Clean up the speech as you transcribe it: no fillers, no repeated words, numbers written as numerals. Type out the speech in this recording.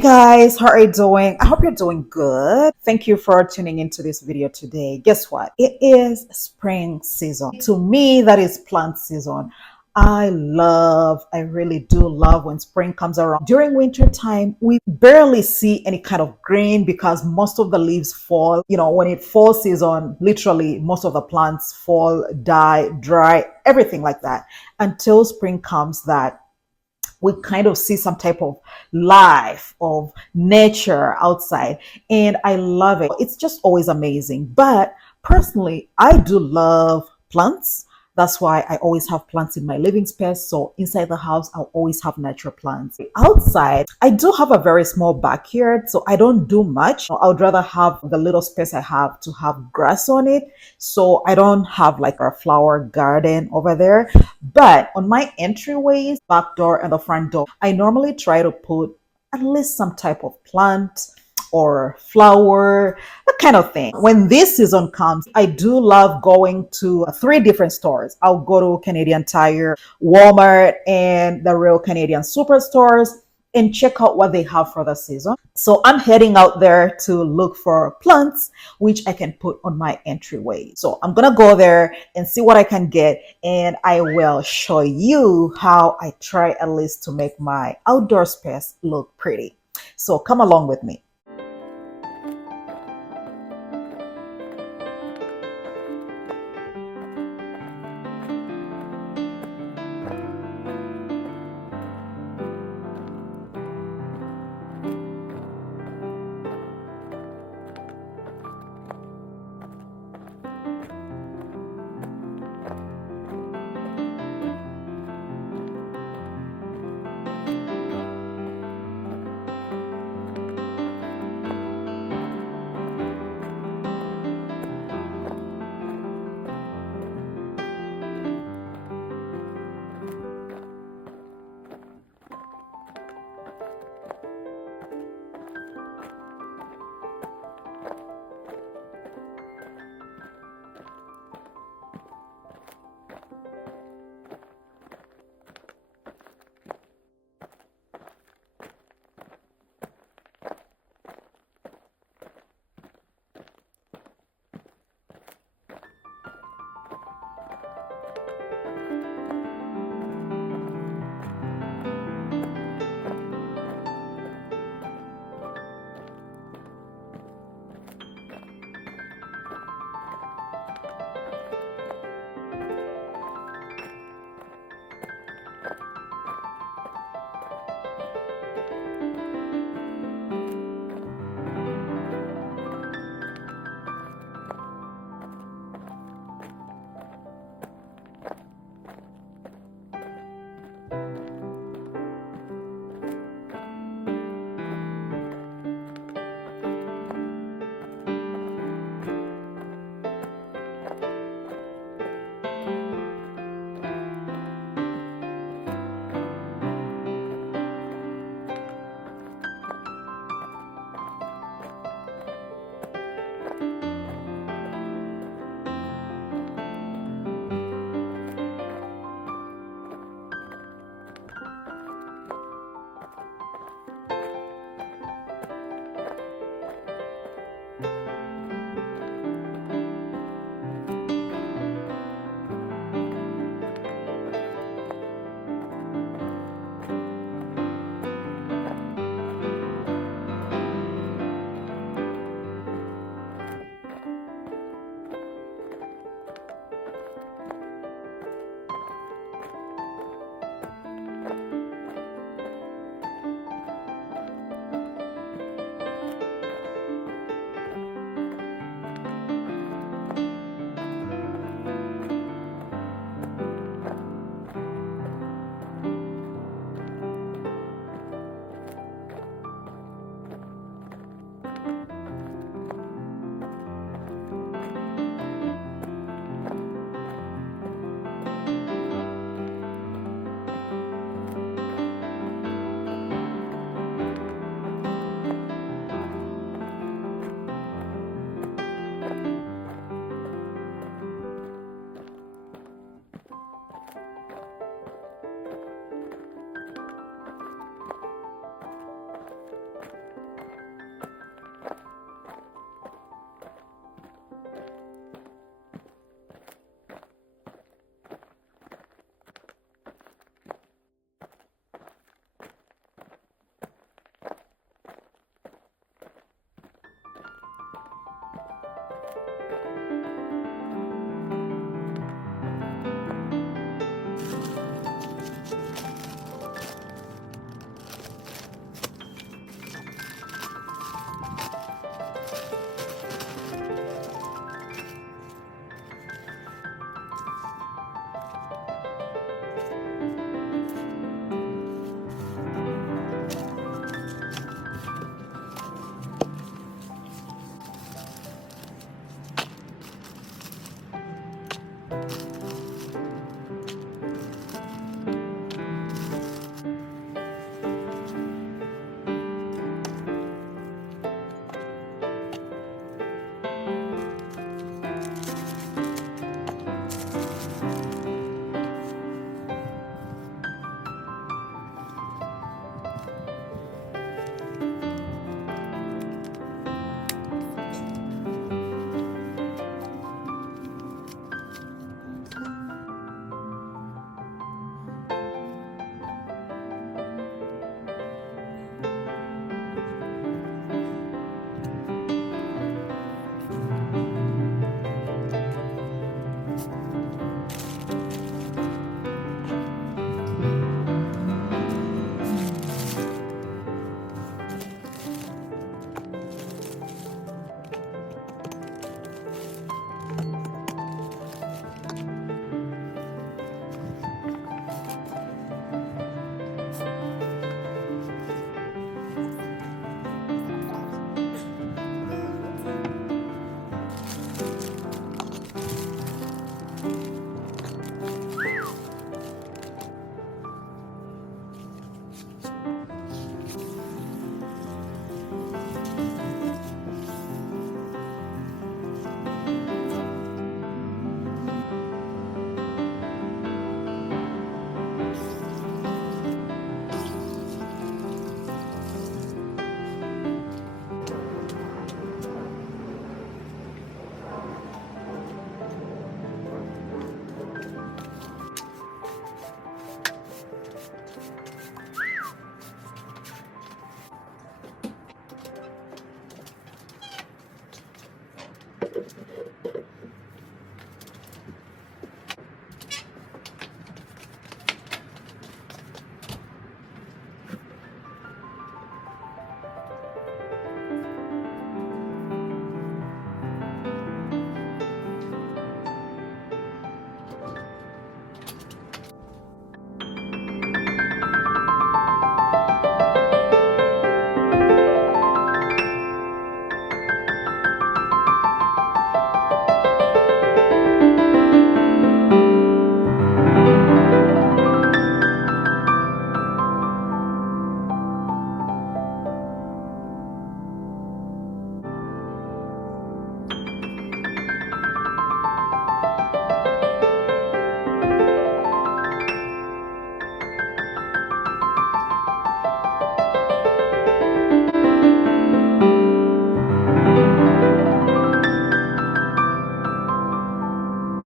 Guys, how are you doing? I hope you're doing good. Thank you for tuning into this video today. Guess what? It is spring season. To me, that is plant season. I really do love when spring comes around. During winter time, we barely see any kind of green because most of the leaves fall. When it fall season, literally most of the plants fall, die, dry, everything like that. Until spring comes, that we kind of see some type of life of nature outside, and I love it. It's just always amazing. But personally, I do love plants. That's why I always have plants in my living space. So inside the house, I'll always have natural plants. Outside, I do have a very small backyard, so I don't do much. I would rather have the little space I have to have grass on it. So I don't have like a flower garden over there. But on my entryways, back door, and the front door, I normally try to put at least some type of plant or flower, that kind of thing. When this season comes, I do love going to three different stores. I'll go to Canadian Tire, Walmart, and the Real Canadian Superstores and check out what they have for the season. So I'm heading out there to look for plants which I can put on my entryway. So I'm gonna go there and see what I can get, and I will show you how I try at least to make my outdoor space look pretty. So come along with me.